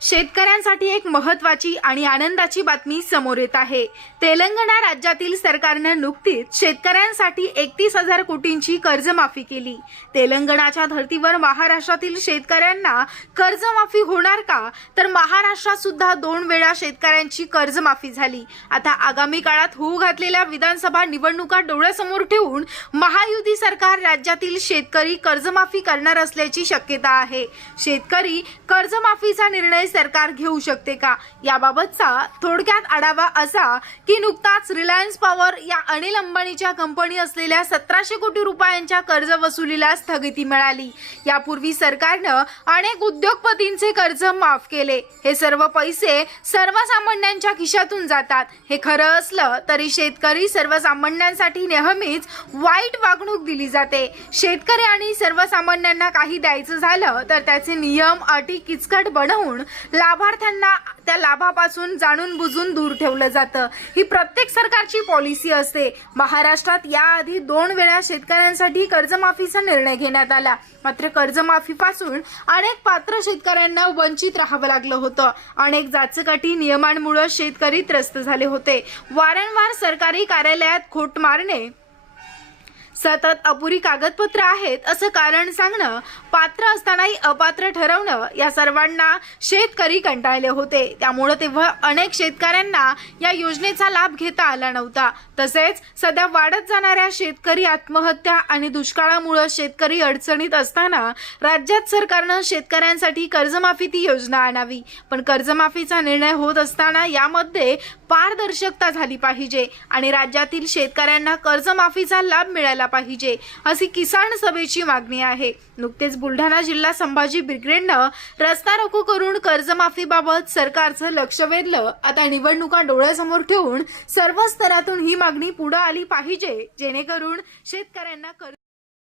शेतकऱ्यांसाठी एक महत्वाची आणि आनंदाची बातमी समोर येत आहे. तेलंगणा राज्यातील सरकारनं नुकतीच शेतकऱ्यांसाठी एकतीस हजार कोटींची कर्जमाफी केली. तेलंगणाच्या धर्तीवर महाराष्ट्रातील शेतकऱ्यांना कर्जमाफी होणार का? तर महाराष्ट्रात सुद्धा दोन वेळा शेतकऱ्यांची कर्जमाफी झाली. आता आगामी काळात होऊ घातलेल्या विधानसभा निवडणुका डोळ्यासमोर ठेवून महायुती सरकार राज्यातील शेतकरी कर्जमाफी करणार असल्याची शक्यता आहे. शेतकरी कर्जमाफीचा निर्णय सरकार घेऊ शकते का? याबाबतचा थोडक्यात आढावा असा की नुकताच रिलायन्स पॉवर या अनिल अंबानीच्या कंपनी असलेल्या सतराशे कोटी रुपयांच्या कर्ज वसुलीला स्थगिती मिळाली. यापूर्वी सरकारनं अनेक उद्योगपतींचे कर्ज माफ केले. हे सर्व पैसे सर्वसामान्यांच्या खिशातून जातात. हे खरं असलं तरी शेतकरी सर्वसामान्यांसाठी नेहमीच वाईट वागणूक दिली जाते. शेतकरी आणि सर्वसामान्यांना काही द्यायचं झालं तर त्याचे नियम अटी किचकट बनवून लाभार्थ्यांना त्या लाभापासून जाणून बुजून दूर ठेवलं जातं. ही प्रत्येक सरकारची पॉलिसी असते. महाराष्ट्रात याआधी दोन वेळा शेतकऱ्यांसाठी कर्जमाफीचा निर्णय घेण्यात आला. मात्र कर्जमाफीपासून अनेक पात्र शेतकऱ्यांना वंचित राहावं लागलं होतं. अनेक जाचकाठी नियमांमुळे शेतकरी त्रस्त झाले होते. वारंवार सरकारी कार्यालयात खोट मारणे सतत अपुरी कागदपत्र आहेत असं कारण सांगणं पात्र असतानाही अपात्र ठरवणं या सर्वांना शेतकरी कंटाळले होते. त्यामुळे तेव्हा अनेक शेतकऱ्यांना या योजनेचा लाभ घेता आला नव्हता. तसेच सध्या वाढत जाणाऱ्या शेतकरी आत्महत्या आणि दुष्काळामुळे शेतकरी अडचणीत असताना राज्यात सरकारनं शेतकऱ्यांसाठी कर्जमाफी ती योजना आणावी. पण कर्जमाफीचा निर्णय होत असताना यामध्ये पारदर्शकता झाली पाहिजे आणि राज्यातील शेतकऱ्यांना कर्जमाफीचा लाभ मिळाला पाहिजे अशी किसान सभेची मागणी आहे. नुकतेच बुलढाणा जिल्हा संभाजी ब्रिगेडनं रस्ता रोको करून कर्जमाफीबाबत सरकारचं लक्ष वेधलं. आता निवडणुका डोळ्यासमोर ठेवून सर्व स्तरातून ही मागणी पुढे आली पाहिजे जेणेकरून शेतकऱ्यांना कर्ज